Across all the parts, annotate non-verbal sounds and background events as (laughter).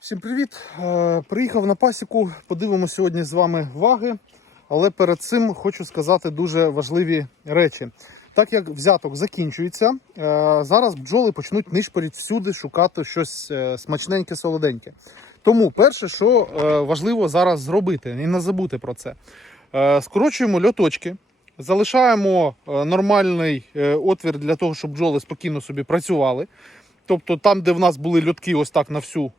Всім привіт! Е, Приїхав на пасіку. Подивимося сьогодні з вами ваги. Але перед цим хочу сказати дуже важливі речі. Так як взяток закінчується, е, зараз бджоли почнуть нишпоріть всюди шукати щось е, смачненьке, солоденьке. Тому перше, що важливо зараз зробити, і не забути про це. Скорочуємо льоточки, залишаємо нормальний отвір для того, щоб бджоли спокійно собі працювали. Тобто там, де в нас були льотки ось так на всю е,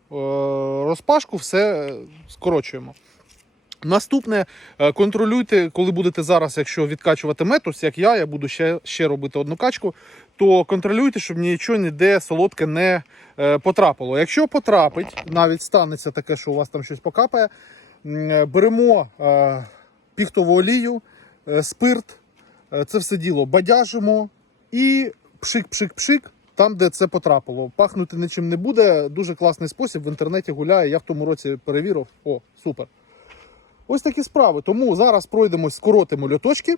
розпашку, все е, скорочуємо. Наступне, е, контролюйте, коли будете зараз, якщо відкачувати метус, як я, я буду ще, ще робити одну качку, то контролюйте, щоб нічого ніде солодке не потрапило. Якщо потрапить, навіть станеться таке, що у вас там щось покапає, беремо піхтову олію, спирт, це все діло бадяжимо і пшик-пшик-пшик. Там, де це потрапило, пахнути нічим не буде. Дуже класний спосіб. В інтернеті гуляє. Я в тому році перевірив. О, супер. Ось такі справи. Тому зараз пройдемось, скоротимо льоточки,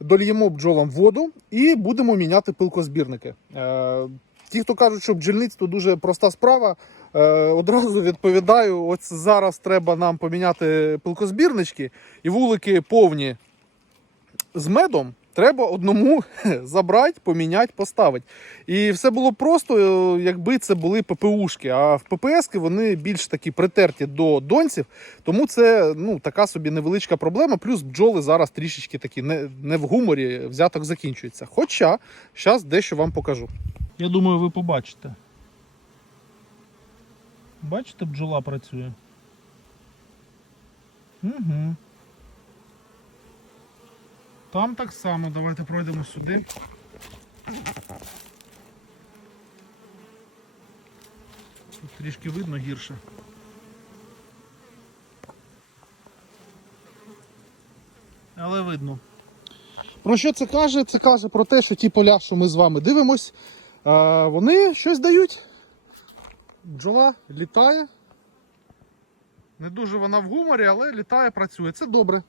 дольємо бджолам воду і будемо міняти пилкозбірники. Е, ті, хто кажуть, що бджільництво дуже проста справа, е, одразу відповідаю: ось зараз треба нам поміняти пилкозбірнички і вулики повні з медом. Треба одному (laughs) забрати, поміняти, поставити. І все було просто, е, якби це були ППУшки. А в ППСки вони більш такі притерті до донців, тому це ну, така собі невеличка проблема. Плюс бджоли зараз трішечки такі не, не в гуморі, взяток закінчується. Хоча зараз дещо вам покажу. Я думаю, ви побачите. Бачите, бджола працює. Угу. Там так само, давайте пройдемо сюди. Тут трішки видно гірше. Але видно. Про що це каже? Це каже про те, що ті поля, що ми з вами дивимось, е, вони щось дають. Бджола літає. Не дуже вона в гуморі, але літає, працює. Це добре.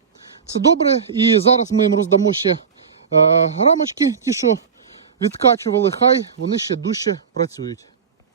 Це добре. І зараз ми їм роздамо ще е, рамочки, ті, що відкачували, хай вони ще дужче працюють.